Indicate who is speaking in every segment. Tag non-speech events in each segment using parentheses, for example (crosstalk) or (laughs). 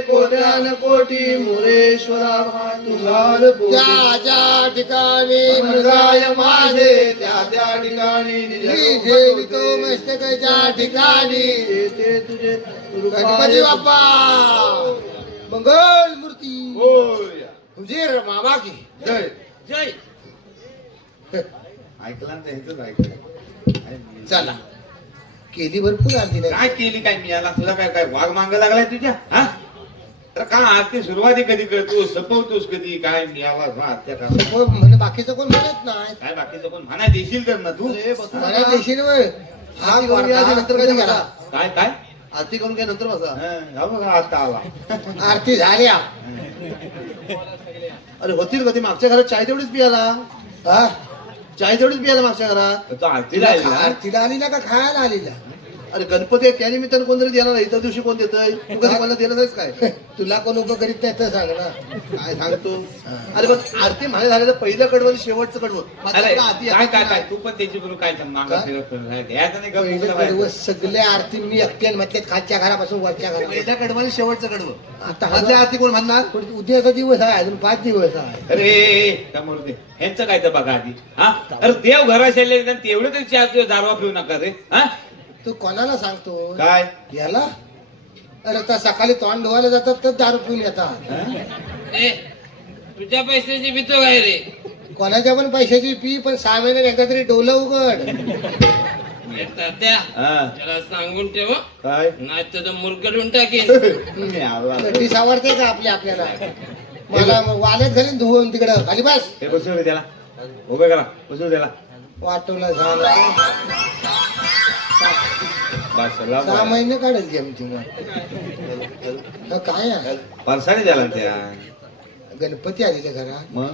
Speaker 1: कोट्यान कोटी मुरेश्वरा तुझाल
Speaker 2: ज्या ज्या ठिकाणी
Speaker 1: मृगाय माझे त्या त्या ठिकाणी
Speaker 2: ठिकाणी.
Speaker 1: येते तुझे
Speaker 2: गणपती बाप्पा. मंगल मूर्ती
Speaker 1: होय.
Speaker 2: हुजीर मामा की.
Speaker 1: जय.
Speaker 2: जय.
Speaker 1: ऐकला (laughs) ना ऐकलं.
Speaker 2: चला. केली भरपूर आरती. नाही
Speaker 3: काय केली काय मी याला तुला काय काय वाघ मांग लागलाय तुझ्या? हा? तर का आरती सुरुवाती कधी करतोस? सपवतोस कधी? काय? मी आवाज हा हत्या का?
Speaker 2: कोण म्हणे बाकीचं कोण म्हणत नाही.
Speaker 3: काय बाकीचं कोण म्हणा देशील तर ना तू?
Speaker 2: मला. देशील वय हा
Speaker 1: नंतर काय
Speaker 2: कधी
Speaker 1: करा?
Speaker 3: काय काय?
Speaker 1: आरती करून घ्या नंतर बसा.
Speaker 3: हं, बघा आता आला
Speaker 2: आरती झाल्या.
Speaker 1: अरे होतील कधी? मागच्या घरात चाय तेवढीच पियाला.
Speaker 2: हा?
Speaker 1: चाय तेवढीच पियाला मागच्या घरात.
Speaker 3: तर तो आरतीला आली ना.
Speaker 2: आरतीला आली ना का खायला आलेला?
Speaker 1: अरे गणपती आहे त्या निमित्तानं कोणतरी देणार नाही इतर दिवशी कोण देतय? तू कधी मला देणार आहेस काय?
Speaker 2: तुला कोण उभं करीत नाही तर सांग ना.
Speaker 1: काय सांगतो? अरे पण आरती म्हणे झालेलं पहिलं कडवं आणि शेवटचं कडवं
Speaker 3: अरे
Speaker 1: माझ्याकडे आधी
Speaker 3: काय काय काय? तू पण त्याची बरोबर काय मागा? फिरत आहे. नाही.
Speaker 2: पहिलं कडवं? सगळ्या आरती मी एकट्यान म्हटल्यात खालच्या घरापासून वरच्या घरापासून
Speaker 1: पहिलं कडवं आणि शेवटचं कडवं
Speaker 2: आता
Speaker 1: मधल्या
Speaker 2: हा-
Speaker 1: आरती कोण म्हणणार?
Speaker 2: पण उद्याचा दिवस आहे अजून पाच दिवस आहे.
Speaker 3: अरे ए, ए, समोर दे. ह्यांचं काय तर बघा आधी. हा? अरे देव घरा शेले तेवढं तरी चार दिवस दारवा पिऊ नका रे. हा?
Speaker 2: तू कोणाला सांगतो?
Speaker 3: काय?
Speaker 2: याला? अरे तर सकाळी तोंड धुवायला जातात तर दारू पिऊन येतात?
Speaker 4: ए, तुझ्या पैशाची भीतो काय रे?
Speaker 2: कोणाच्या पण पैशाची पी पण सहा महिन्यात एकदा तरी डोलं उघड.
Speaker 4: येतात त्या.
Speaker 3: हा,
Speaker 4: त्याला सांगून ठेव हं.
Speaker 3: काय?
Speaker 4: नाही तर मुरकडून टाकेन.
Speaker 3: मी आला.
Speaker 2: आवडते का आपली आपल्याला? मला मग वाल्यात घालीन धुवून तिकडं. खाली बस.
Speaker 3: हे बसू दे त्याला. उभे करा. बसू त्याला.
Speaker 2: झाला.
Speaker 3: बस चला,
Speaker 2: सहा. महिने काढेल जेमती मग. काय? आहे?
Speaker 3: परसाने द्याला ना त्या
Speaker 2: गणपती आलेले घरात.
Speaker 3: मग?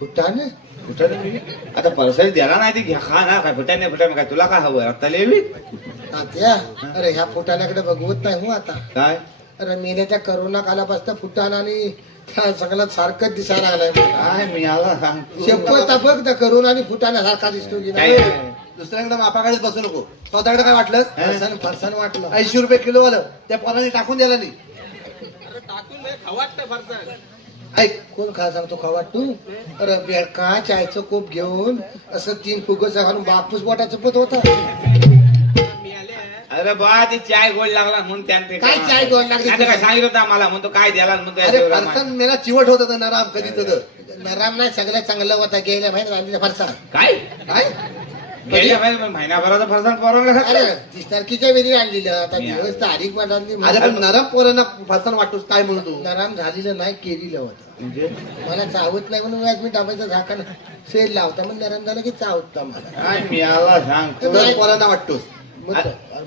Speaker 2: फुटान
Speaker 3: कुठं मी? आता परसाने द्याला नाही ते घ्या खा ना काय फुटाने फुटाने काय तुला काय हवं? आता लेवी
Speaker 2: तात्या अरे ह्या फुटाण्याकडे बघवत नाही हो आता.
Speaker 3: काय?
Speaker 2: अरे मेल्या त्या करोना कालापासून फुटाण आणि त्या सगळ्यात सारखंच दिसायला लागलाय.
Speaker 3: काय मी आला सांगतो.
Speaker 2: शेपट बघ त्या करोना आणि फुटाणा सारखा दिसतो की
Speaker 3: काय?
Speaker 2: नाही
Speaker 1: दुसऱ्याकडे मापाकडे बसू नको. स्वतःकडे काय वाटलं
Speaker 2: फरसाण फरसाण वाटलं.
Speaker 1: ऐंशी रुपये किलो आलं. त्या पोराने टाकून द्यायला नाही.
Speaker 2: ऐक कोण खा सांगतो खवा तू अरे बेडका चायचं कोप घेऊन असं तीन फुगस घालून बापूस बोटाचं पत होता?
Speaker 3: अरे बा ते चाय गोड लागला म्हणून त्याने
Speaker 2: काय चाय गोड लागली?
Speaker 3: काय सांगितलं होतं आम्हाला? म्हणतो काय द्याला म्हणतो
Speaker 1: अरे मेला चिवट होत होता नराम कधीच तर
Speaker 2: नराम नाही सगळ्यात चांगलं होता गेल्या माहिती फरसाण
Speaker 3: काय?
Speaker 1: काय?
Speaker 3: महिनाभराचा फरसाण
Speaker 2: तीस तारखेच्या वेळी आणलेलं. आता दिवस तारीख आणली
Speaker 1: अरे पण नरम पोरांना फरसाण वाटतोस काय म्हणू तू?
Speaker 2: नराम झालेलं नाही केलेलं होतं.
Speaker 3: म्हणजे?
Speaker 2: मला चावत नाही म्हणून आज मी डाबायचं झाकण सेल लावता मग नरम झालं की चावता मला.
Speaker 3: काय मी आला सांगतो?
Speaker 1: तुला पोरांना वाटतोस.
Speaker 2: मग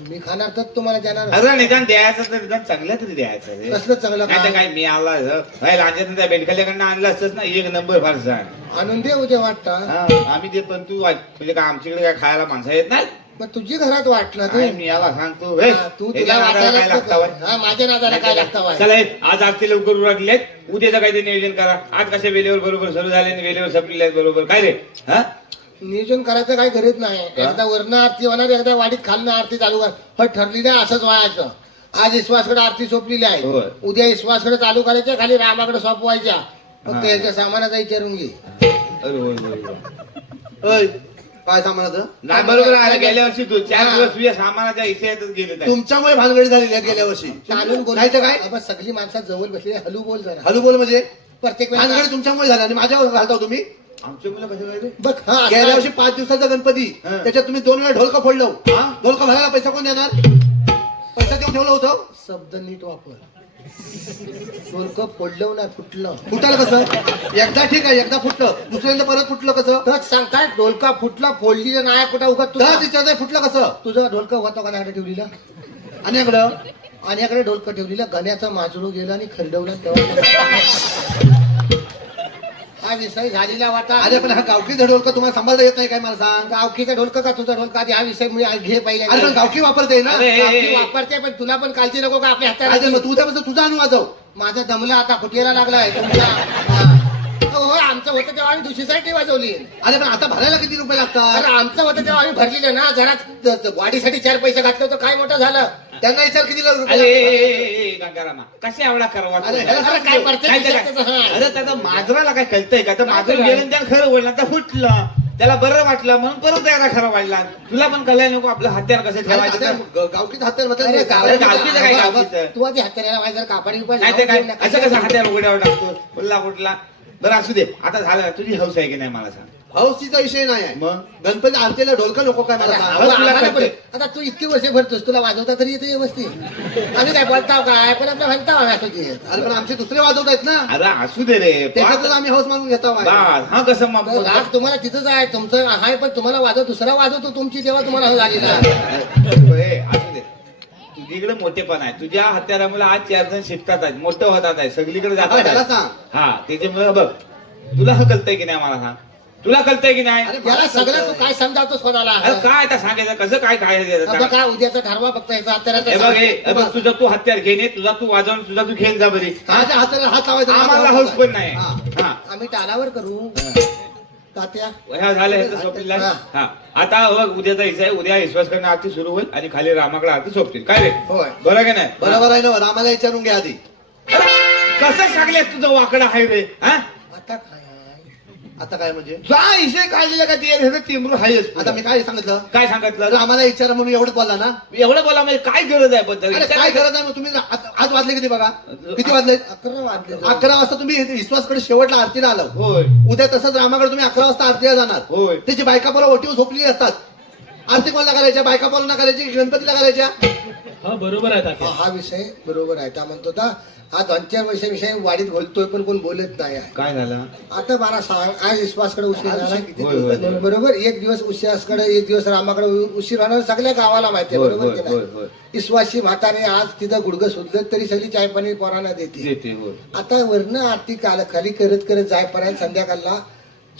Speaker 2: मी खाणार तर तुम्हाला देणार.
Speaker 3: अरे निदान द्यायचं तर निदान चांगलं तरी द्यायचं रे.
Speaker 2: कसलं चांगलं
Speaker 3: नाही तर
Speaker 2: काय
Speaker 3: काय मी आला काय लांच्यात त्या बेंडखाल्याकडनं आणलं असतंच ना एक नंबर फरसाण
Speaker 2: आणून दे उद्या वाटता.
Speaker 3: हा, आम्ही ते पण तू म्हणजे काय आमच्याकडे काय खायला माणसं येत नाही
Speaker 2: मग तुझी घरात वाटलं तू.
Speaker 3: काय मी याला सांगतो हे,
Speaker 2: हा, तू तुला
Speaker 3: नादाला
Speaker 2: वाटायला
Speaker 3: काय
Speaker 2: लागतं
Speaker 3: लागतं?
Speaker 2: का? हा माझ्या नादाला काय लागतं?
Speaker 3: चला हे, आज आरती लवकर उरकलेत उद्याचं काय ते नियोजन करा. आज कशा वेळेवर बरोबर सुरू झाले आणि वेळेवर संपलेले आहेत बरोबर. काय रे? हा?
Speaker 2: नियोजन करायचं काही गरज नाही. एकदा वरनं आरती होणार एकदा वाडीत खालनं आरती चालू कर हो ठरली नाही असंच व्हायचं. आज विश्वासकडे आरती सोपलेली आहे.
Speaker 3: होय.
Speaker 2: उद्या विश्वासकडे चालू करायच्या खाली रामाकडे सोपवायच्या.
Speaker 3: हा.
Speaker 2: फक्त याच्या सामानाचा विचारून घे.
Speaker 3: अरे होय होय होय.
Speaker 1: अय काय सामानाचं?
Speaker 3: नाही बरोबर आहे. गेल्या वर्षी तू चार
Speaker 2: हा.
Speaker 3: दिवस तुझ्या सामानाच्या हिशेतच गेले.
Speaker 1: तुमच्यामुळे भानगडी झालेली आहे गेल्या वर्षी.
Speaker 2: चालून बोल.
Speaker 1: नाही तर काय?
Speaker 2: अबा, सगळी माणसं जवळ बसली. हलू बोल जरा.
Speaker 1: हॅलो बोल म्हणजे?
Speaker 2: प्रत्येक
Speaker 1: भानगडी तुमच्यामुळे झाली आणि माझ्यावर घालता तुम्ही?
Speaker 3: आमचे मुलं कसे काय रे?
Speaker 2: बघ हा
Speaker 1: गेल्या वर्षी पाच दिवसाचा गणपती.
Speaker 3: हा.
Speaker 1: त्याच्यात तुम्ही दोन वेळा ढोलका फोडलं
Speaker 3: हा?
Speaker 1: ढोलका भरायला पैसा कोण देणार? पैसा देऊन ठेवलं होतं?
Speaker 2: शब्द नीट वापर. डोलकं फोडलं नाही फुटलं.
Speaker 1: फुटायला कसं? एकदा ठीक आहे एकदा फुटलं. दुसऱ्यांदा परत फुटलं कसं?
Speaker 2: तर सांगताय ढोलका फुटला फोडली नाही कुठं उगत तुझा?
Speaker 1: विचारतंय फुटलं कसं?
Speaker 2: तुझं ढोलकं होतं का नाही ठेवलेलं?
Speaker 1: आणि इकडं
Speaker 2: आणि याकडे ढोलकं ठेवलेलं गण्याचं माजळू गेलं आणि खंडवलं तेव्हा. हा विषय झालेला वाटा.
Speaker 1: अरे पण हा गावठी ढोलका तुम्हाला सांभाळता येत नाही काय मला सांग?
Speaker 2: गावकीचा ढोलका का तुझा ढोलका? आधी हा विषय मी घे पहिले.
Speaker 1: अरे पण गावठी वापरते ना.
Speaker 3: अरे,
Speaker 2: गावठी वापरते पण तुला पण कालची नको का आपल्या हातात
Speaker 1: मग तुझ्यापासून तुझा आणू वाजव.
Speaker 2: माझा दमला आता फुटेला लागलाय. (laughs) तुमचा. हा. हो आमचं होतं तेव्हा आम्ही दुसरीसाठी वाजवली.
Speaker 1: अरे पण आता भरायला किती रुपये लागतात?
Speaker 2: अरे आमचं होतं तेव्हा आम्ही भरलेलं ना. जरा वाढीसाठी चार पैसे घातले होते. काय मोठं झालं?
Speaker 1: त्यांना विचार किती
Speaker 3: अरे
Speaker 1: रुपये लागतात?
Speaker 3: गंगारामा कसे आवडा करावा
Speaker 1: अरे? ह्याला
Speaker 2: अरे काय
Speaker 3: काय?
Speaker 2: त्याचं, हा.
Speaker 3: अरे त्याचा माजराला काय कळतंय का तर माजर गेलं त्याला खरं बोललं आता फुटलं त्याला बरं वाटलं म्हणून परत त्याला खरं वाटला तुला पण कळायला नको आपलं हत्यार कसं ठेवायचं तर.
Speaker 1: ग-
Speaker 2: अरे गावाला
Speaker 3: गावकीचं काय
Speaker 2: गावाला-
Speaker 3: गावकीचं?
Speaker 2: तू आधी हाताला माझ्या जर कापडी बिपाडी
Speaker 3: नाही ते काय
Speaker 2: लावून ठेवलं,
Speaker 3: असं कसं हत्यार उघड्यावर टाकतो कुठला कुठला बरं असू दे आता झालं तुझी हौस आहे की नाही मला सांग
Speaker 1: हौसीचा विषय नाही आहे
Speaker 3: मग?
Speaker 1: गणपती आरतीला ढोलका नको काय
Speaker 2: अरे
Speaker 1: मला सांग.
Speaker 2: आम्हाला-
Speaker 3: तुला
Speaker 2: आम्हाला
Speaker 3: कळतंय.
Speaker 2: पण- आता तू इतके वर्ष भरतोस तुला वाजवता तरी येते व्यवस्थित आम्ही काय बोलताव काय पण आपलं म्हणताव आम्ही असं की.
Speaker 1: अरे पण आमचे दुसरे वाजवत आहेत ना
Speaker 3: अरे असू दे रे
Speaker 1: त्याच्यातच आम्ही हौस मानून घेतो आहे.
Speaker 3: बस, हा कसं मग
Speaker 2: तर राग तुम्हाला तिथंच आहे तुमचं आहे पण तुम्हाला वाजव दुसरा वाजवतो तुमची तेव्हा तुम्हाला हो झाली ना
Speaker 3: ए, असू दे तुझीकडे मोठेपण आहे तुझ्या हत्यारामुळे आज चार जण शिकतात आहेत मोठं होतात आहे सगळीकडे
Speaker 1: हा,
Speaker 3: जातात
Speaker 1: त्याला
Speaker 3: आहेत.
Speaker 1: सांग.
Speaker 3: हा त्याच्यामुळे बघ तुला हा कळतंय की नाही मला सांग तुला कळतंय की नाही?
Speaker 1: अरे,
Speaker 2: त्याला सगळं तू काय समजावतोस कोणाला?
Speaker 3: अरे काय आता सांगायचं? कसं काय काय
Speaker 2: आता
Speaker 3: हे
Speaker 2: काय उद्याचं ठरवा फक्त याचा
Speaker 3: बघ हे हे बघ तुझं तू हत्यार घेणे तुझा तू वाजवून तुझा तू घेऊन जा बरी.
Speaker 1: माझ्या हाताला हात लावायचा
Speaker 3: आम्हाला हौस पण नाही.
Speaker 1: हा.
Speaker 3: हा.
Speaker 2: आम्ही टालावर करू. तात्या.
Speaker 3: ह्या झालं ह्याचं सोपलेलं
Speaker 2: हा.
Speaker 3: आहे हा. आता बघ उद्या जायचं आहे उद्या विश्वास करणं आरती सुरू होईल आणि खाली रामाकडे आरती सोपतील. काय रे?
Speaker 2: होय.
Speaker 3: बरं की नाही?
Speaker 1: बरोबर आहे ना रामाला विचारून घ्या आधी.
Speaker 3: अरे, कसं सांगले तुझं वाकडं आहे रे हा?
Speaker 2: आता काय?
Speaker 1: आता काय म्हणजे?
Speaker 3: जा इशे काढलेलं का ते? ह्याचं हायच
Speaker 1: आता मी काय सांगितलं?
Speaker 3: काय सांगितलं?
Speaker 1: रामाला विचारा म्हणून एवढं बोलला ना?
Speaker 3: एवढं बोला म्हणजे काय गरज आहे बद्दल
Speaker 1: अरे काय गरज आहे मग तुम्ही? आज आज वाजले किती बघा? किती वाजले?
Speaker 2: अकरा वाजले.
Speaker 1: अकरा वाजता तुम्ही विश्वासकडे शेवटला आरतीला आलो.
Speaker 3: होय.
Speaker 1: उद्या तसंच रामाकडे तुम्ही अकरा वाजता आरतीला जाणार.
Speaker 3: होय.
Speaker 1: त्याची बायका पोरं ओटीवर झोपलेली असतात. आरती कोणाला करायच्या? बायका पोरांना करायची गणपतीला करायच्या?
Speaker 5: हा बरोबर आहे
Speaker 2: हा विषय बरोबर आहे. त्या म्हणतो होता हा दोन चार वर्षाविषयी वाढीत घोलतोय पण कोण बोलत नाही आहे.
Speaker 3: काय झालं?
Speaker 2: आता मला सांग आज विश्वासकडे उशीर झाला.
Speaker 3: होय, होय.
Speaker 2: बरोबर? एक दिवस विश्वासकडे एक दिवस रामाकडे उशीर होणार. सगळ्या गावाला माहिती आहे
Speaker 3: होय,
Speaker 2: बरोबर
Speaker 3: होय,
Speaker 2: की
Speaker 3: होय,
Speaker 2: नाही?
Speaker 3: होय.
Speaker 2: विश्वासी म्हातारे आज तिथं गुडगं सुधलत तरी सगळी चाय पाणी पोरांना देते.
Speaker 3: देते होय.
Speaker 2: आता वरनं आरती काल खाली करत करत जायपर्यंत संध्याकाळला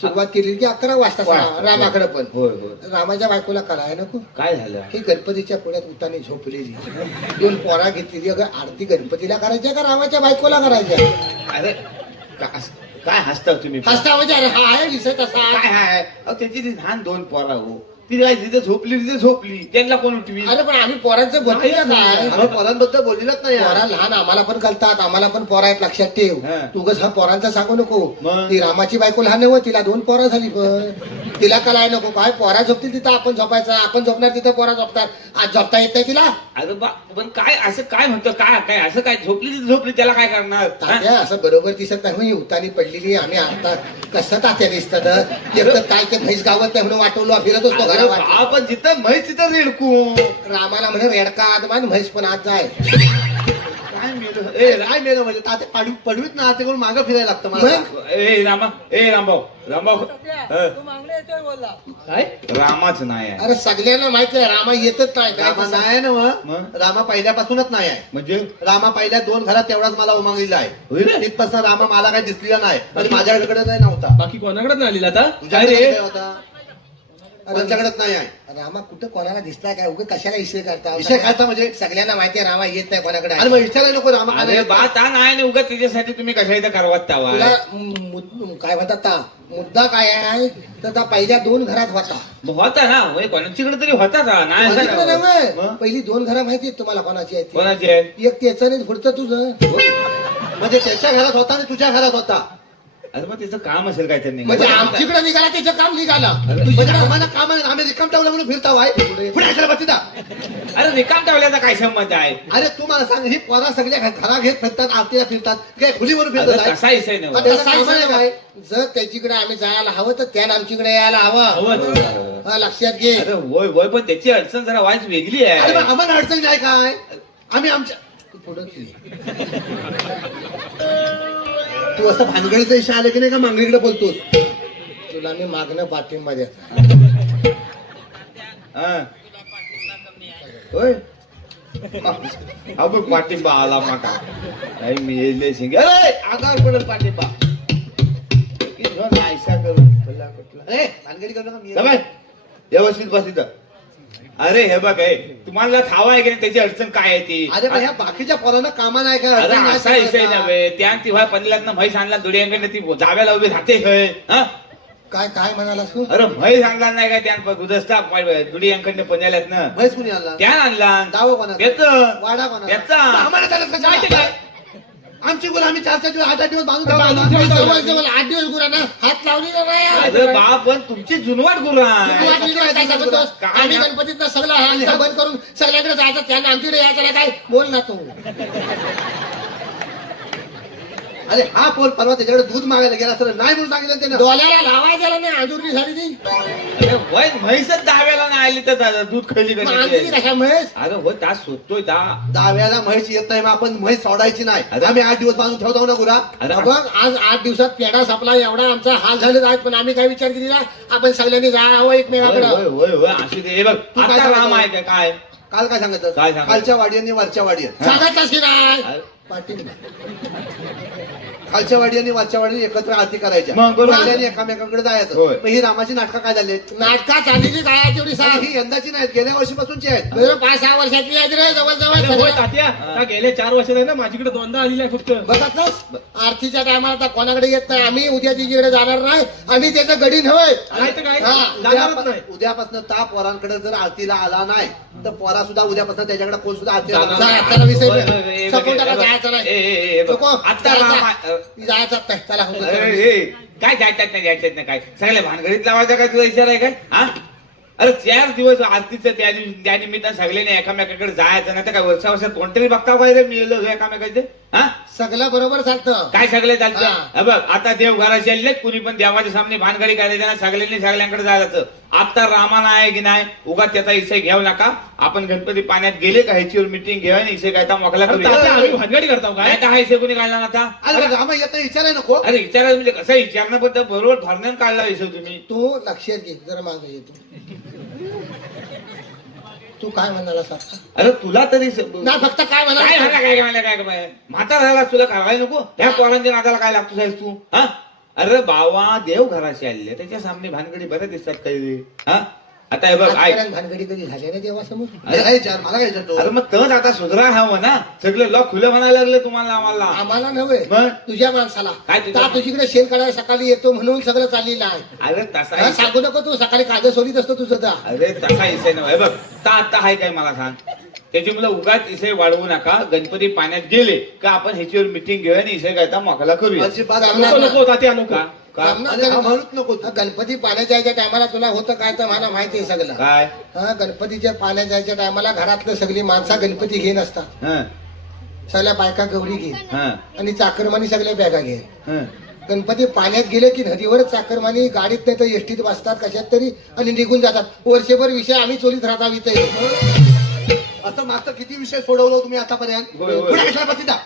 Speaker 2: सुरुवात केली की अकरा वाजता. रामाकडे पण.
Speaker 3: होय होय.
Speaker 2: रामाच्या बायकोला कळाय नको
Speaker 3: काय झालं?
Speaker 2: ही गणपतीच्या पुढ्यात उतानी झोपलेली. दोन पोरा घेतलेली. अगं आरती गणपतीला करायच्या का रामाच्या बायकोला करायच्या
Speaker 3: अरे का- काय हसता तुम्ही?
Speaker 2: हसता म्हणजे अरे हा आहे विषय तसा
Speaker 3: आहे अहो त्याची ती लहान दोन पोरा हो. ती काय तिथे झोपली तिथे झोपली. त्यांना कोण उठवी?
Speaker 2: अरे पण आम्ही पोरांचं बघितलं काय
Speaker 1: आम्ही पोरांबद्दल बोललेलंच नाही यार.
Speaker 2: पोरा लहान आम्हाला पण कळतात आम्हाला पण पोरा आहेत लक्षात ठेव.
Speaker 3: हा.
Speaker 2: तू कसं हा पोरांचा सांगू नको.
Speaker 3: मग?
Speaker 2: ती रामाची बायको लहान नव्ह तिला दोन पोरा झाली पण. तिला कळाय नको. काय पोरा झोपतील तिथं आपण झोपायचं. आपण झोपणार तिथं पोरा झोपतात. आज झोपता येत नाही तिला?
Speaker 3: अरे बा पण काय असं काय म्हणतो काय काय असं काय झोपली तिथे झोपली त्याला काय करणार? हा?
Speaker 2: तात्या असं बरोबर दिसत नाही उतानी पडलेली आम्ही आता कसं तात्या दिसतात एक तर काय ते म्हैस गावत नाही म्हणून वाटवलो फिरत असतो
Speaker 3: अरे बा, पण जिथं म्हैस तिथं रेडकू.
Speaker 2: रामाला म्हणे रेडका आदमान म्हैस पण आज जाय.
Speaker 3: मेलं?
Speaker 1: ए
Speaker 3: ए
Speaker 1: काय मेलं म्हणजे ताते पडवीत ना ते करून मागं फिरायला लागतं मला.
Speaker 3: ए रामा ए रामभाऊ. रामभाऊ हं.
Speaker 5: काय?
Speaker 3: रामाच नाही आहे.
Speaker 2: अरे सगळ्यांना माहिती आहे रामा येतच नाही. काय
Speaker 1: रामा नाही आहे ना मग?
Speaker 3: मग?
Speaker 1: रामा पहिल्यापासूनच नाही आहे.
Speaker 3: म्हणजे?
Speaker 1: रामा पहिल्या दोन घरात तेवढाच मला उमागलेला
Speaker 3: होय रे?
Speaker 1: आहे तिथपासून रामा मला काही दिसलेला नाही. आणि माझ्याकडे नाही नव्हता.
Speaker 5: बाकी कोणाकडे नाही आलेला आता? काय रे
Speaker 1: होता. त्यांच्याकडेच नाही आहे?
Speaker 2: रामा कुठं कोणाला दिसलाय काय? उगा कशाला विषय करता?
Speaker 1: विषय काय आता म्हणजे?
Speaker 2: सगळ्यांना माहिती आहे रामा येत नाही कोणाकडे
Speaker 1: अरे मग विचारायला नको रामा.
Speaker 3: अरे
Speaker 1: काय
Speaker 3: बा ता नाही उगा त्याच्यासाठी तुम्ही कशा इथं करवत
Speaker 2: तुला
Speaker 3: तावा
Speaker 2: मु- काय म्हणतात ता? मुद्दा काय आहे? तर त्या पहिल्या दोन घरात होता.
Speaker 3: होता ना. होय कोणाच्याकडे तरी होता का नाही नाही.
Speaker 2: पहिली दोन घरं माहिती आहेत तुम्हाला कोणाची आहेत ती?
Speaker 3: कोणाची आहे
Speaker 2: एक त्याचं नाही पुढचं तुझं.
Speaker 1: म्हणजे त्याच्या घरात होता आणि तुझ्या घरात होता.
Speaker 3: अरे मग त्याचं काम असेल काय त्यांनी?
Speaker 2: म्हणजे आमच्याकडे निघाला त्याचं काम निघाला.
Speaker 1: म्हणजे आम्हाला काम आहे, आम्ही रिकाम ठेवलं म्हणून फिरता वाय. पुढे बसती.
Speaker 3: अरे रिकाम ठेवल्याचा काय संबंध आहे?
Speaker 1: अरे तू मला सांग ही पोरा सगळ्या घरा घेत फिरतात आरतीला फिरतात काय खुलीवर
Speaker 3: अरे
Speaker 1: फिरतात
Speaker 3: कसा विषय नाही
Speaker 2: आहे
Speaker 1: काय?
Speaker 2: जर त्याच्याकडे आम्ही जायला हवं तर त्यानं आमच्याकडे यायला हवं.
Speaker 5: हवं
Speaker 2: हा, लक्षात घे.
Speaker 3: अरे होय होय पण त्याची अडचण जरा वाईट वेगळी आहे.
Speaker 1: आम्हाला अडचण नाही काय? आम्ही आमच्या
Speaker 2: ये.
Speaker 1: तू असं भानगडीचा इशा आले की नाही का मांगलीकडे बोलतोस?
Speaker 2: तुला मी मागणं पाठिंबा देत.
Speaker 3: हा. होय? पाठिंबा आला माका. नाही मी येले शिंग अरे आगार पडल पाठिंबा? की जो नाहीसा करून कुठला कुठला
Speaker 1: अरे भानगडी करू नका मी
Speaker 3: व्यवस्थित बस इथं. अरे हे बघ हे तुम्हाला ठावा आहे की नाही? त्याची अडचण काय आहे ती?
Speaker 1: अरे पण ह्या बाकीच्या पोरांना कामा नाही काय
Speaker 3: अरे
Speaker 1: अडचण नाही
Speaker 3: असा विषय
Speaker 1: सांगायचा.
Speaker 3: नव्हे. त्या तिव्हा म्हैस आणला दुडियांकडे ती जाव्याला उभी राहते हा?
Speaker 2: काय काय म्हणालास तू?
Speaker 3: अरे म्हैस आणला नाही काय त्या दुधस्ता दुडियांकडे पनल्यातनं
Speaker 1: म्हैस कुणी आणला?
Speaker 3: त्या आणला.
Speaker 1: दावं कोणाचा?
Speaker 3: त्याचं.
Speaker 1: वाडा कोणाचा?
Speaker 3: त्याचा.
Speaker 1: आम्हाला त्याला कसं
Speaker 5: माहिती काय?
Speaker 1: आमची गुरु आम्ही चार चार दिवस आठ आठ दिवस बांधून
Speaker 5: बांधून
Speaker 1: ठेवतो
Speaker 5: ठेवतो.
Speaker 2: जवळ जवळ आठ दिवस गुरांना हात
Speaker 3: अरे बाप पण तुमची जुनवाट गुरु आहे.
Speaker 2: काय आम्ही
Speaker 3: ना?
Speaker 2: गणपतीत सगळं बंद करून सगळ्याकडे जायचं त्यांना आमच्याकडे यायचं नाही काय? बोल ना तू.
Speaker 1: अरे हा पोल परवा त्याच्याकडे दूध मागायला गेला सर नाही म्हणून सांगितलं त्यानं.
Speaker 2: डोल्याला लावाय त्याला नाही आजुरली झाली ती.
Speaker 3: वय म्हैसच दाव्याला नाही आली तर दादा दूध खली
Speaker 2: मग कशा म्हैस?
Speaker 3: अरे हो तास शोधतोय दा.
Speaker 1: दाव्याला म्हैस येत नाही मग आपण म्हैस सोडायची नाही.
Speaker 3: अरे.
Speaker 1: आम्ही आठ दिवस बांधून ठेवतो ना गुरा.
Speaker 3: अरे
Speaker 2: बघ आज आठ दिवसात पेढा सापला एवढा आमचा हाल झाले आहेत पण आम्ही काय विचार केलेला? आपण सगळ्यांनी जावं
Speaker 3: होय
Speaker 2: एकमेकाकडे
Speaker 3: होय होय. होय दे हे बघ
Speaker 1: तू काय
Speaker 3: आता
Speaker 1: सांगतो?
Speaker 3: राम आहे का काय?
Speaker 1: काल काय सांगितलं
Speaker 3: काय सांगितलं?
Speaker 1: खालच्या वाडी आणि वरच्या वाडी
Speaker 2: सांगतच की नाही? पाटील.
Speaker 1: खालच्या वाडी आणि वरच्या वाडी एकत्र आरती करायच्या.
Speaker 3: मग बरोबर.
Speaker 1: सगळ्यांनी एकामेकांकडे जायचं.
Speaker 3: होय.
Speaker 1: ही रामाची नाटकं काय झाले?
Speaker 2: नाटका चाललेली काय तेवढी सांग
Speaker 1: ही यंदाची नाहीत. गेल्या वर्षीपासूनची आहेत.
Speaker 2: पाच सहा वर्षातली आहेत रे जवळ
Speaker 5: अरे होय
Speaker 2: जवळ
Speaker 5: तात्या का गेले चार वर्षात आहे ना माझ्याकडे दोनदा आलेली आहे फक्त.
Speaker 2: बघत आरतीच्या टायमाला आता कोणाकडे येत नाही? आम्ही उद्या तिच्याकडे जाणार नाही. आम्ही त्याचं गडी नव्हे.
Speaker 5: नाही तर काय?
Speaker 2: हा,
Speaker 5: जाणारच नाही.
Speaker 1: उद्यापासून ता पोरांकडे जर आरतीला आला नाही तर पोरा सुद्धा उद्यापासून त्याच्याकडे कोण सुद्धा आरतीला
Speaker 3: जाणार
Speaker 1: जाणार
Speaker 2: जा,
Speaker 1: नाही.
Speaker 2: चला विषय
Speaker 3: होय, होय, होय,
Speaker 2: सपोर्ट
Speaker 3: बघ,
Speaker 2: टाका, जायचं
Speaker 3: बघ.
Speaker 2: नाही.
Speaker 3: ए, ए, ए, बघ.
Speaker 2: नको,
Speaker 3: आता राम
Speaker 2: जायचं.
Speaker 3: आहे-
Speaker 2: जायचं नाही चला हो,
Speaker 3: अरे, काय जायच्यात नाही जायच्यात नाही काय? सगळ्या भानगडीत लावायचा काय तुझा विचार आहे काय? हा? अरे चार दिवस आरतीचं त्या दिवशी त्या निमित्तानं सगळ्यांनी एकामेकाकडे जायचं नाही तर काय वर्षा वर्षात कोणतरी बघता काय रे मी एकामेकाचे? हा?
Speaker 2: सगळं बरोबर चालतं.
Speaker 3: काय सगळे चालतं?
Speaker 2: हा.
Speaker 3: हे बघ आता देव घराशी कुणी पण देवाच्या सामने भानगडी करायच्या ना सगळ्यांनी सगळ्यांकडे जायचं. आता रामाना आहे की नाही उगा त्याचा इशय घेऊ नका. आपण गणपती पाण्यात गेले का? ह्याच्यावर मिटिंग घेऊया आणि इशय काय मोकला
Speaker 5: अरे
Speaker 3: करूया.
Speaker 5: तात्या आम्ही भानगडी करतो काय
Speaker 3: हा कुणी काढला ना आता
Speaker 1: अरे रामा येत विचाराय नको.
Speaker 3: अरे विचारायचं म्हणजे कसं? विचारणं पण बरोबर धोरणानं काढला विषय तुम्ही.
Speaker 2: तू लक्षात घे जरा मागं येतो तू काय म्हणाला आता
Speaker 3: अरे तुला तरी स-
Speaker 2: ना फक्त काय
Speaker 3: काय
Speaker 2: म्हणाला
Speaker 3: झालं काय काय काय म्हातारा झाला तुला करायला नको? ह्या पोरांच्या नादाला काय लागतो साहेब तू? हा? अरे बाबा देव घराशी आलेले त्याच्या सामने भानगडी बऱ्या दिसतात काही. हा? आता हे बघ ऐक.
Speaker 2: आजपर्यंत भानगडी कधी झाल्या ना तेव्हा समोर
Speaker 1: मला काय विचार मला काय विचारतो?
Speaker 3: अरे मग तच आता सुधरा हवं ना सगळे लॉक खुलं म्हणायला लागले तुम्हाला आम्हाला.
Speaker 2: आम्हाला नव्हे.
Speaker 3: मग?
Speaker 2: तुझ्या माणसाला.
Speaker 3: काय तुझ्या
Speaker 2: ता तुझीकडे शेण काढायला सकाळी येतो म्हणून सगळं चाललेलं आहे.
Speaker 3: अरे तसा
Speaker 2: हा, सांगू नको तू सकाळी कागद सोडीत असतो तुझं ता
Speaker 3: अरे तसा इशय नव्हे हे बघ ता आता आहे काय मला सांग? त्याची मुलं उगाच इशय वाढवू नका. गणपती पाण्यात गेले का आपण ह्याच्यावर मिटिंग घेऊया आणि इशय काय मोकला करूया.
Speaker 1: अजिबात
Speaker 5: नको
Speaker 2: नाही.
Speaker 5: नको तात्या नको.
Speaker 3: का?
Speaker 1: हा. म्हणूच नको तू.
Speaker 2: हा, गणपती पाण्यात जायच्या टायमाला तुला होतं काय तर मला माहिती आहे सगळं.
Speaker 3: काय?
Speaker 2: हा गणपतीच्या पाण्यात जायच्या टायमाला घरातलं सगळी माणसं गणपती घेऊन असतात.
Speaker 3: हं,
Speaker 2: सगळ्या बायका गौरी घे
Speaker 3: हं,
Speaker 2: आणि चाकरमानी सगळ्या बॅगा घे
Speaker 3: हं.
Speaker 2: गणपती पाण्यात गेले की नदीवरच चाकरमानी गाडीत नाही तर एसटीत बसतात कशात तरी आणि निघून जातात. वर्षभर विषय आम्ही चोरीत राहता इथे
Speaker 1: असं मागचं किती विषय सोडवलं तुम्ही आतापर्यंत?
Speaker 3: होय, होय.
Speaker 1: पुढे कशाला बसता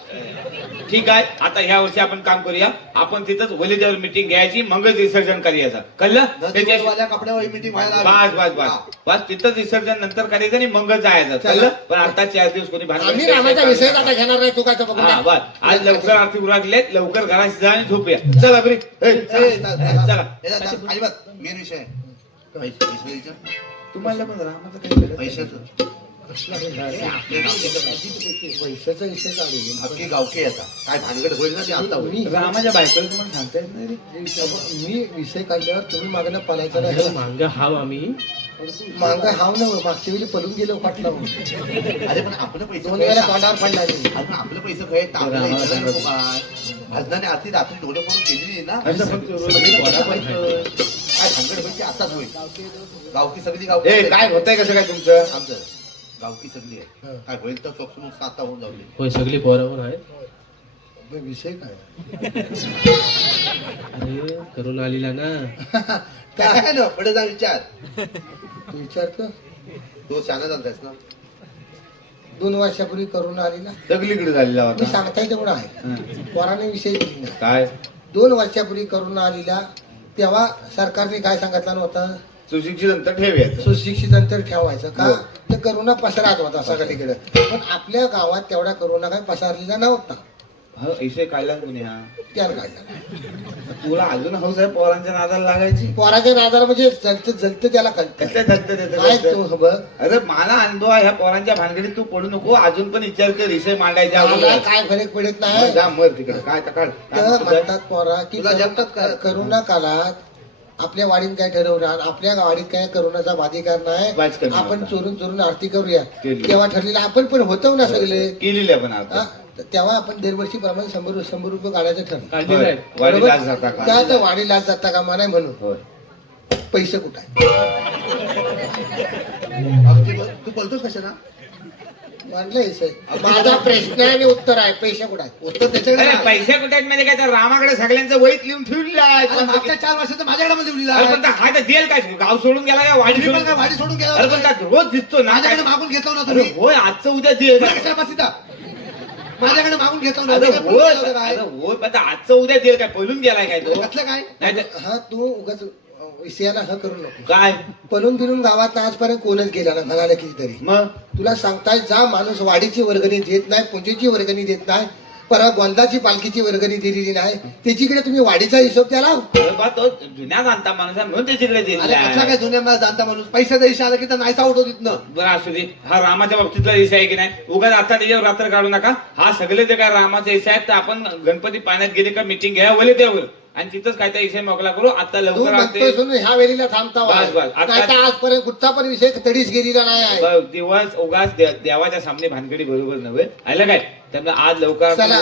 Speaker 3: ठीक आहे. आता ह्या वर्षी आपण काम करूया. आपण तिथंच वलीदेवर मिटिंग घ्यायची मगच विसर्जन करायचं. कळलं? त्याच्या
Speaker 1: वाल्या कपड्यावर मीटिंग व्हायला
Speaker 3: बस बस. बस. बस तिथंच विसर्जन नंतर करायचं आणि मगच जायचं. कळलं? पण आता चार दिवस कोणी भांडण
Speaker 2: आम्ही
Speaker 3: करायचं
Speaker 2: रामाचा
Speaker 3: नाही.
Speaker 2: विषय आता घेणार नाही. तू काय तर
Speaker 3: हा. बस. आज लवकर आरती उरकलेत. लवकर घराशी जा आणि झोपूया. चला बरी ए, चला.
Speaker 1: मेन विषय आहे. पैसे पैसे विचार.
Speaker 3: तुम्हाला पण रामाचं काही?
Speaker 1: पैशाचं.
Speaker 2: पैशाचा विषय
Speaker 1: अख्खी गावकी आता. काय भानगड होईल ना ते आता होईल.
Speaker 2: मी
Speaker 3: रामाच्या बायकोला तुम्हाला सांगता येत नाही रे.
Speaker 2: मी विषय काढल्यावर तुम्ही मागणं पलायचं नाही
Speaker 5: मांग हाव आम्ही.
Speaker 2: मांग हाव ना मागच्या वेळी पळून गेलो फाटला
Speaker 1: अरे पण आपलं पैसे
Speaker 2: दोन
Speaker 1: खय
Speaker 2: वेळा
Speaker 1: ता-
Speaker 2: तोंडावर पडला
Speaker 1: आपलं पैसे काय भजनाने आरती रात्री डोळे करून केली ना. काय भानगड व्हायची आताच होईल? गावकी सगळी गावकी
Speaker 3: काय होतंय कसं काय तुमचं?
Speaker 1: आमचं. गावकी सगळी आहे. काय होईल तर सोपसून साता होऊन जाऊ दे.
Speaker 5: होय सगळी पोरं पण आहेत.
Speaker 2: विषय काय?
Speaker 5: अरे करून आलेला ना. (laughs)
Speaker 1: काय ना पुढे जा विचार? (laughs)
Speaker 2: तू विचारतो.
Speaker 1: तो शाळा झालास ना?
Speaker 2: दोन वर्षापूर्वी करून आली ना.
Speaker 3: दगलीकडे झालेला
Speaker 2: मी
Speaker 3: होता
Speaker 2: सांगताय तेवढं आहे.
Speaker 3: हं.
Speaker 2: पोराने विषय दिली ना
Speaker 3: काय?
Speaker 2: दोन वर्षापूर्वी करून आलेला तेव्हा सरकारने काय सांगितलं नव्हतं?
Speaker 3: सुशिक्षित नंतर ठेवूयात
Speaker 2: सुशिक्षित अंतर ठेवायचं का?
Speaker 3: हो.
Speaker 2: ते करोना पसरात होता सगळीकडे. पण आपल्या गावात तेवढा करोना काय पसरलेला नव्हता.
Speaker 3: हा ऐसे काढला कोणी हा?
Speaker 2: त्याला काढला
Speaker 3: तुला अजून हौस आहे पोरांच्या नादाला लागायची?
Speaker 2: पोराच्या नादाला म्हणजे जलत जलत त्याला कळत.
Speaker 3: धरतं
Speaker 2: काय
Speaker 3: त्याचं
Speaker 2: तू बघ.
Speaker 3: अरे मला अनुभव आहे ह्या पोरांच्या भानगडीत तू पडू नको अजून पण विचार कर विषय मांडायच्या अगोदर.
Speaker 2: काय फरक पडत नाही?
Speaker 3: जा मर तिकडे. काय तर
Speaker 2: म्हणतात पोरा की
Speaker 1: काय?
Speaker 2: करोना काळात आपल्या वाडीत काय ठरवलं? आपल्या वाडीत काय करोनाचा बाधिकार नाही
Speaker 3: कमी
Speaker 2: आपण. चोरून चोरून आरती करूया. तेव्हा ठरलेलं आपण पण होतो ना सगळे.
Speaker 3: केलेल्या पण
Speaker 2: हा? तेव्हा आपण दरवर्षी प्रमाणे शंभर शंभर रुपये काढायचं ठरलं.
Speaker 3: वाडीला
Speaker 2: बरोबर?
Speaker 3: जाता का?
Speaker 2: काय तर वाडीला जाता का नाही म्हणून. पैसे कुठं
Speaker 1: तू बोलतोस
Speaker 2: हे साहेब. माझा प्रश्न आहे आणि उत्तर आहे पैसे कुठं आहे
Speaker 1: उत्तर त्याच्याकडे
Speaker 3: अरे. पैसे कुठे आहेत म्हणजे काय तर रामाकडे सगळ्यांचं वहीत लिहून ठेवलेलं आहे.
Speaker 1: अरे मागच्या चार वर्षाचं माझ्याकडे मध्ये लिहिलं
Speaker 3: अरे
Speaker 1: आहे.
Speaker 3: पण हा तर देईल काय? गाव सोडून गेला काय वाडी
Speaker 1: मी पण
Speaker 3: सोडून
Speaker 1: काय वाडी सोडून गेला
Speaker 3: अरे पण
Speaker 1: होता?
Speaker 3: रोज दिसतो ना?
Speaker 1: माझ्याकडे
Speaker 3: काय-
Speaker 1: मागून घेतला ना
Speaker 3: अरे
Speaker 1: तुम्ही
Speaker 3: होय आजचं उद्या देईल
Speaker 1: बरं, कशाला? माझ्याकडे मागून घेतला ना
Speaker 3: अरे
Speaker 1: मी काय बोलू
Speaker 3: होय
Speaker 1: शकतो काय?
Speaker 3: अरे होय पण आजचं उद्या देईल काय? पळून गेलाय काय तो?
Speaker 1: कसलं काय?
Speaker 3: नाही तर-
Speaker 2: हा तू उगाच विषयाला ह करू नको.
Speaker 3: काय?
Speaker 2: पळून बिरून गावात आजपर्यंत कोणच गेला ना म्हणाला कितीतरी.
Speaker 3: मग?
Speaker 2: तुला सांगताय जा माणूस वाडीची वर्गणी देत नाही पुंजीची वर्गणी देत नाही परवा गोंदाची पालखीची वर्गणी दिलेली नाही. त्याच्याकडे तुम्ही वाडीचा हिशोब त्याला
Speaker 3: अरे बा तो जुन्या जाणता माणूस आहे म्हणून त्याच्याकडे
Speaker 1: अरे कसला काय जुन्या मला जाणता माणूस? पैशाचा इशा आला की तर नाहीसा उठवत तिथनं
Speaker 3: बरं असू दे. हा रामाच्या बाबतीतला विषय आहे की नाही? उगाच आता त्याच्यावर रात्र काढू नका. हा सगळे जे काय रामाचा विषय आहे तर आपण गणपती पाण्यात गेले का मिटिंग घ्या वले त्यावर आणि तिथंच काय त्या विषय मोकला करू आता
Speaker 2: तू
Speaker 3: लवकर
Speaker 2: म्हणतोय ह्या वेळेला थांबता
Speaker 3: बस, बस. आता-
Speaker 2: नाही तर आजपर्यंत कुठचा पण विषय तडीच गेलेला नाही आहे
Speaker 3: ब- दिवस उगाच दे- देवाच्या सामने भानगडी बरोबर नव्हे आलं काय त्यामुळे आज लवकर
Speaker 2: चला.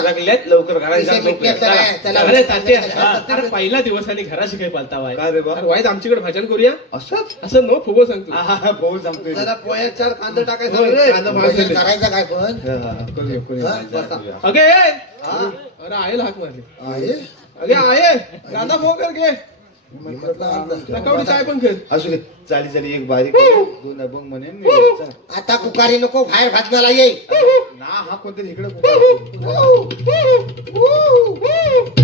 Speaker 3: लवकर घरात
Speaker 2: विषय
Speaker 3: जाऊन झोपूया.
Speaker 2: मिटण्याचा
Speaker 3: चला.
Speaker 2: नाही. चला.
Speaker 5: अरे तात्या
Speaker 2: हा.
Speaker 5: अरे पहिला दिवस आणि घराशी काही पालता वाय
Speaker 3: काय रे बा?
Speaker 5: अरे वाईट आमच्याकडे भजन करूया
Speaker 3: असंच
Speaker 5: असं नो फुगो सांगतो
Speaker 3: हा, हा, भाऊ सांगतोय
Speaker 1: जरा पोह्यात चार कांदा टाकायचा
Speaker 5: होय,
Speaker 1: रे
Speaker 5: कांदा
Speaker 2: भजन
Speaker 5: भाजलेले.
Speaker 2: करायचं काय पण
Speaker 3: हा, हा, करूया, करूया.
Speaker 2: हा,
Speaker 3: जा,
Speaker 1: बसा.
Speaker 3: करूया.
Speaker 5: अगे ए!
Speaker 1: हा.
Speaker 5: अरे आहे हाक मारली
Speaker 2: आहे
Speaker 5: अगे आहे. कांदा फो कर घे. नकावडी चाय पण कर
Speaker 3: असू दे. चाली चाली एक बारीक दोन अभंग म्हणेन मी.
Speaker 2: आता पुकारी नको बाहेर भाजण्याला येईल
Speaker 3: ना हा कोणतरी इकडे.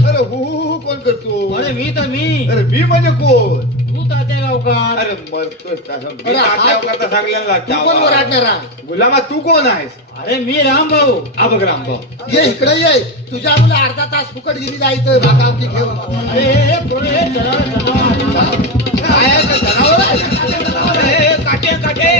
Speaker 3: अरे हु हु हु कोण करतो?
Speaker 4: अरे मी तर मी.
Speaker 3: अरे मी म्हणजे कोण?
Speaker 4: तू तात्या गावकार.
Speaker 3: अरे मरतोय तसं. मी
Speaker 2: अरे हा- तू कोण
Speaker 3: गुलामा तू कोण आहेस?
Speaker 4: अरे मी राम भाऊ.
Speaker 3: हा बघ रामभाऊ
Speaker 2: ये इकडे ये. तुझ्या मुलं अर्धा तास फुकट गिरी जायचं भागावती घेऊन.
Speaker 4: अरे हे, हे, पुढे हे, चला, चला.
Speaker 3: काय आहे? का जनावर आहे? अरे, काटे काटे.